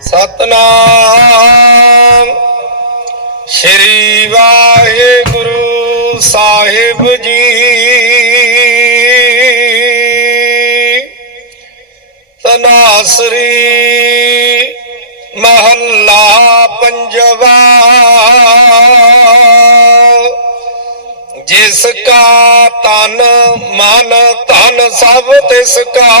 ਸਤਨਾਮ। ਸ਼੍ਰੀ ਵਾਹਿਗੁਰੂ ਸਾਹਿਬ ਜੀ। ਤਨਾਸਰੀ ਮਹੱਲਾ ਪੰਜਵਾ। ਜਿਸ ਕਾ ਤਨ ਮਨ ਧਨ ਸਭ ਤਿਸ ਕਾ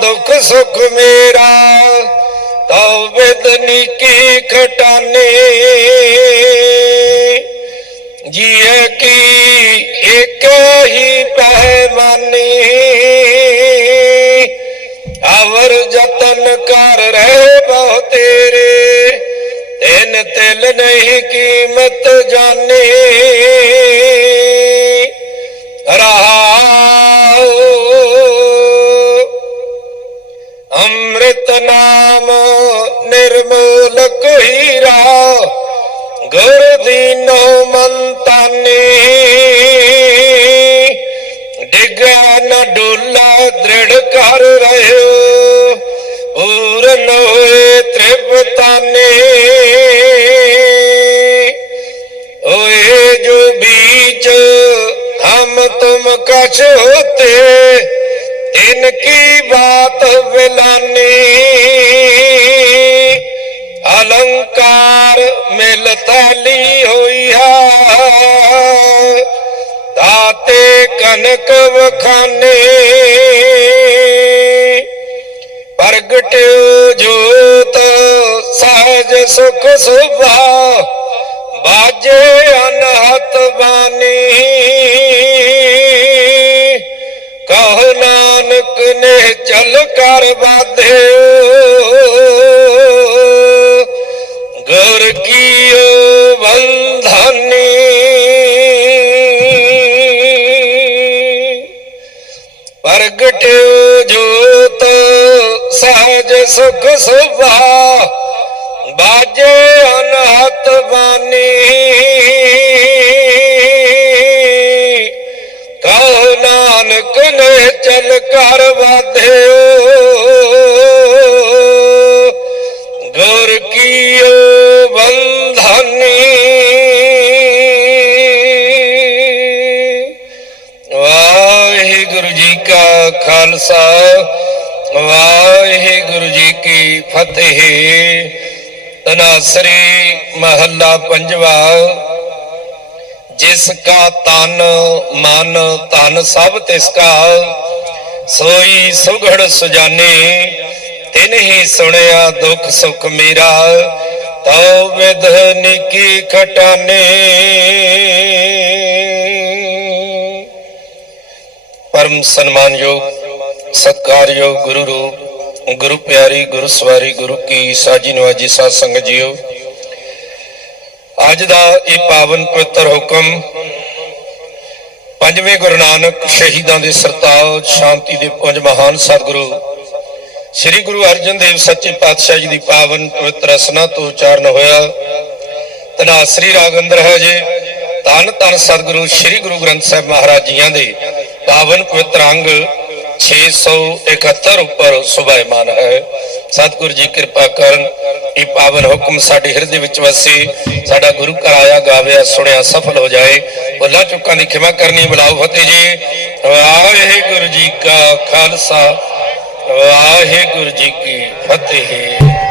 ਦੁੱਖ ਸੁਖ ਮੇਰਾ, ਤਉ ਵਿਦਨੀ ਖਟਾਨੇ। ਜੀਏ ਕੀ ਇੱਕ ਹੀ ਪਹਿਮਾਨੀ ਅਵਰ ਜਤਨ ਕਰ ਰਹੇ ਬਹੁ ਤੇਰੇ, ਤਿੰਨ ਤਿਲ ਨਹੀਂ ਕੀਮਤ ਜਾਣੇ। ਅੰਮ੍ਰਿਤ ਨਾਮ ਨਿਰਮੂਲ ਹੀਰਾ, ਗੁਰ ਦੀਨੋ ਮਨ ਤਾਨੇ ਡਿਗਾ ਨਾ ਡੋਲਾ, ਦ੍ਰਿੜ ਕਰ ਰਹਿਓ, ਪੂਰਨ ਹੋਏ ਤ੍ਰਿਪਤਾਨੇ। ਓਏ ਜੋ ਬੀਚ ਹਮ ਤੁਮ ਕਛ ਹੋਤੇ इनकी बात विलानी अलंकार मिलता ली हुई है ताते कनक वखाने ਪ੍ਰਗਟਿਓ ਜੋਤ ਸਹਜ ਸੁਖ ਸੁਭਾ ਬਾਜੇ ਅਨਹਤ ਬਾਣੀ ਨੇ ਚਲ ਕਰ ਬਾਧਿਓ ਗੁਰ ਕੀਓ ਬੰਧਨੀ। ਪ੍ਰਗਟਿਓ ਜੋਤ ਸਹਜ ਸੁਖ ਸੁਭਾ। ਬਾਜੇ ਅਨਹਤ ਬਾਣੀ ਨਾਨਕ ਚਲ ਕਰ ਵਾਧਿਓ। ਗੁਰ ਕੀਓ ਬੰਧਨੀ। ਵਾਹਿਗੁਰੂ ਜੀ ਕਾ ਖਾਲਸਾ, ਵਾਹਿਗੁਰੂ ਜੀ ਕੀ ਫਤਿਹ। ਤਨਾਸਰੀ ਮਹੱਲਾ ਪੰਜਵਾ। ਜਿਸ ਕਾ ਤਨ ਮਨ ਧਨ ਸਭ ਤਿਸ ਕਾ, ਸੋਈ ਸੁਘੜ ਸੁਜਾਨੇ, ਤਿਨ ਹੀ ਸੁਣਿਆ ਦੁੱਖ ਸੁਖ ਮੇਰਾ, ਤਉ ਵਿਧ ਨਿਕੀ ਖਟਾਨੇ। ਪਰਮ ਸਨਮਾਨਯੋਗ, ਸਤਕਾਰਯੋਗ ਗੁਰੂ ਰੂਪ, ਗੁਰੂ ਪਿਆਰੀ ਗੁਰੂ ਸਵਾਰੀ ਗੁਰੂ ਕੀ ਸਾਜੀ ਨਵਾਜੀ ਸਾਧ ਸੰਗਤ ਜੀਓ ਅੱਜ ਦਾ ਇਹ ਪਾਵਨ ਪਵਿੱਤਰ ਹੁਕਮ ਪੰਜਵੇਂ ਗੁਰੂ ਨਾਨਕ ਸ਼ਹੀਦਾਂ ਦੇ ਸਰਤਾਜ ਸ਼ਾਂਤੀ ਦੇ ਪੁੰਜ ਮਹਾਨ ਸਤਿਗੁਰੂ, ਸ੍ਰੀ ਗੁਰੂ ਅਰਜਨ ਦੇਵ ਸੱਚੇ ਪਾਤਸ਼ਾਹ ਜੀ ਦੀ ਪਾਵਨ ਪਵਿੱਤਰ ਰਸਨਾ ਤੋਂ ਉਚਾਰਨ ਹੋਇਆ। ਤਨਾਸਰੀ ਰਾਗ ਅੰਦਰ ਹੈ ਜੇ, ਧੰਨ ਧੰਨ ਸਤਿਗੁਰੂ ਸ੍ਰੀ ਗੁਰੂ ਗ੍ਰੰਥ ਸਾਹਿਬ ਮਹਾਰਾਜ ਜੀਆਂ ਦੇ ਪਾਵਨ ਪਵਿੱਤਰ ਅੰਗ 671 ਉੱਪਰ ਸੁਭਾਇਮਾਨ ਹੈ। ਸਤਿਗੁਰੂ ਜੀ ਕਿਰਪਾ ਕਰਨ, ਇਹ ਪਾਵਨ ਹੁਕਮ ਸਾਡੇ ਹਿਰਦੇ ਵਿੱਚ ਵਸੇ, ਸਾਡਾ ਗੁਰੂ ਘਰ ਆਇਆ, ਗਾਵਿਆ, ਸੁਣਿਆ, ਸਫਲ ਹੋ ਜਾਏ। ਭੁੱਲਾਂ ਚੁੱਕਾਂ ਦੀ ਖਿਮਾ ਕਰਨੀ ਬੁਲਾਓ ਫਤਿਹ ਜੀ। ਵਾਹਿਗੁਰੂ ਜੀ ਕਾ ਖਾਲਸਾ, ਵਾਹਿਗੁਰੂ ਜੀ ਕੀ ਫਤਿਹ।